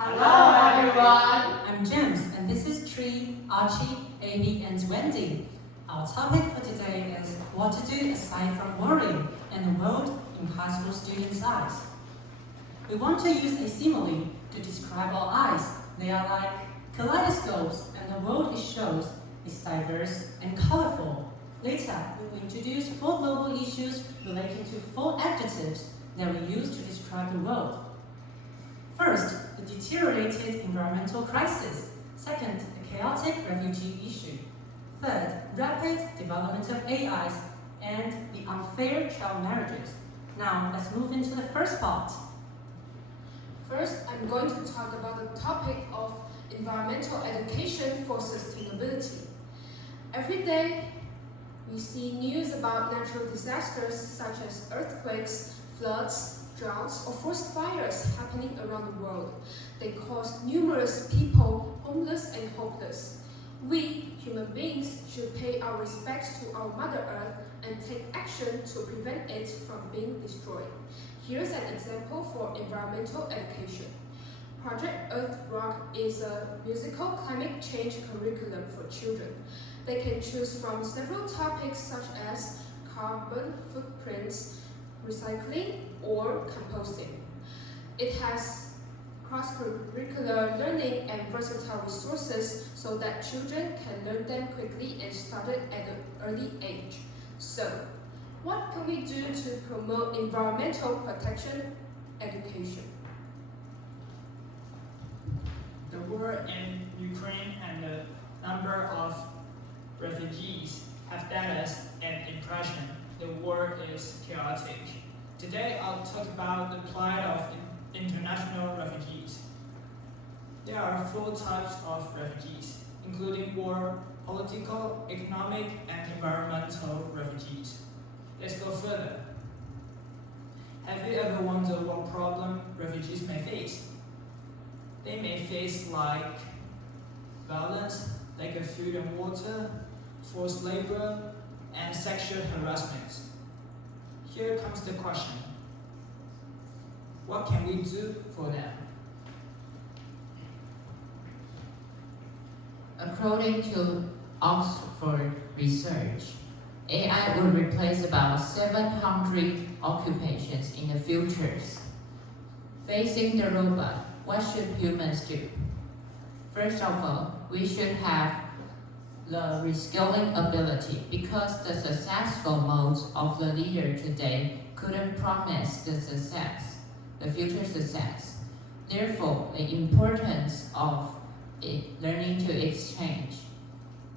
Hello everyone! I'm James and this is Tree, Archie, Amy and Wendy. Our topic for today is what to do aside from worrying and the world in high school students' eyes. We want to use a simile to describe our eyes. They are like kaleidoscopes and the world it shows is diverse and colorful. Later, we will introduce 4 global issues relating to 4 adjectives that we use to describe the world. First, the deteriorated environmental crisis. Second, the chaotic refugee issue. Third, rapid development of AIs and the unfair child marriages. Now, let's move into the first part. First, I'm going to talk about the topic of environmental education for sustainability. Every day, we see news about natural disasters such as earthquakes, floods, droughts, or forest fires happening around the world. They cause numerous people homeless and hopeless. We, human beings, should pay our respects to our Mother Earth and take action to prevent it from being destroyed. Here's an example for environmental education. Project Earth Rock is a musical climate change curriculum for children. They can choose from several topics such as carbon footprints, recycling, or composting. It has cross-curricular learning and versatile resources so that children can learn them quickly and start it at an early age. So, what can we do to promote environmental protection education? The war in Ukraine and the number of refugees have led us an impression the war is chaotic. Today I'll talk about the plight of international refugees. There are 4 types of refugees, including war, political, economic, and environmental refugees. Let's go further. Have you ever wondered what problem refugees may face? They may face like violence, lack of food and water, forced labor, and sexual harassment. Here comes the question. What can we do for them? According to Oxford research, AI will replace about 700 occupations in the future. Facing the robot, what should humans do? First of all, we should have the reskilling ability because the successful modes of the leader today couldn't promise the future success. Therefore, the importance of learning to exchange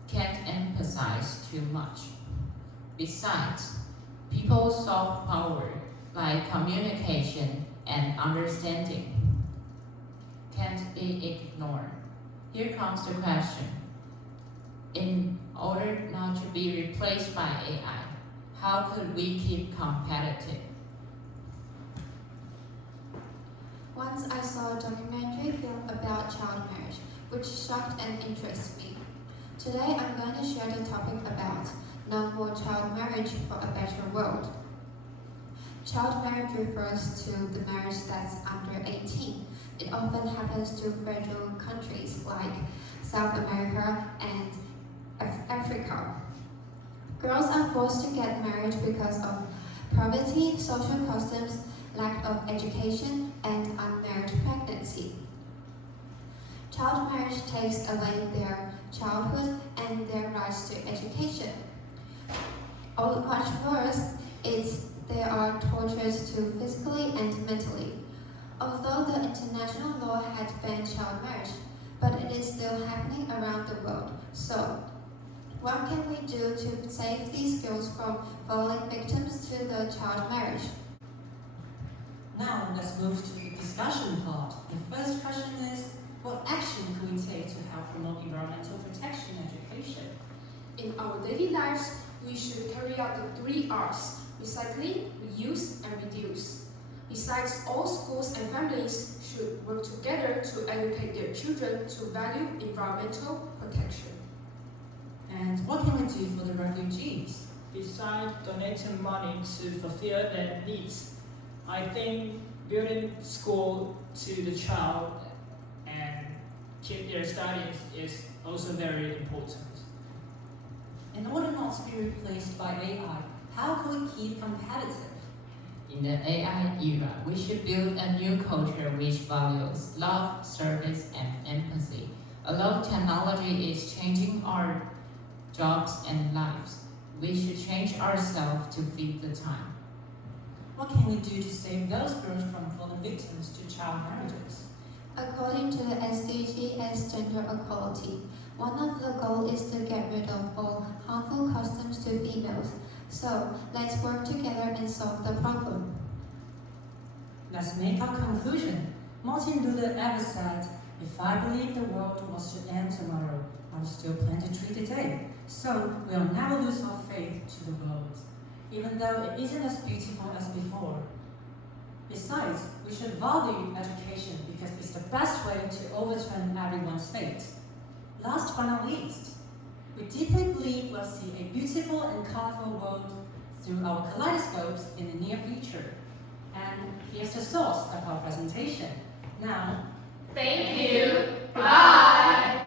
can't emphasize too much. Besides, people's soft power, like communication and understanding, can't be ignored. Here comes the question. In order not to be replaced by AI, how could we keep competitive? Once I saw a documentary film about child marriage, which shocked and interested me. Today I'm going to share the topic about no more child marriage for a better world. Child marriage refers to the marriage that's under 18. It often happens to fragile countries like South America and Africa. Girls are forced to get married because of poverty, social customs, lack of education, and unmarried pregnancy. Child marriage takes away their childhood and their rights to education. Or much worse, they are tortured to physically and mentally. Although the international law had banned child marriage, but it is still happening around the world. So, what can we do to save these girls from falling victims to the child marriage? Now, let's move to the discussion part. The first question is, what action can we take to help promote environmental protection education? In our daily lives, we should carry out the 3 R's: recycling, reuse, and reduce. Besides, all schools and families should work together to educate their children to value environmental protection. And what can we do for the refugees? Besides donating money to fulfill their needs, I think building school to the child keep their studies is also very important. In order not to be replaced by AI, how can we keep competitive? In the AI era, we should build a new culture which values love, service, and empathy. Although technology is changing our jobs and lives, we should change ourselves to fit the time. What can we do to save those girls from falling victims to child marriages? According to the SDG as gender equality, one of the goals is to get rid of all harmful customs to females. So, let's work together and solve the problem. Let's make our conclusion. Martin Luther ever said, "If I believe the world was to end tomorrow, I will still plant a tree today." So, we'll never lose our faith to the world, even though it isn't as beautiful as before. Besides, we should value education because it's the best way to overturn everyone's fate. Last but not least, we deeply believe we'll see a beautiful and colorful world through our kaleidoscopes in the near future. And here's the source of our presentation. Now, Thank you. Bye.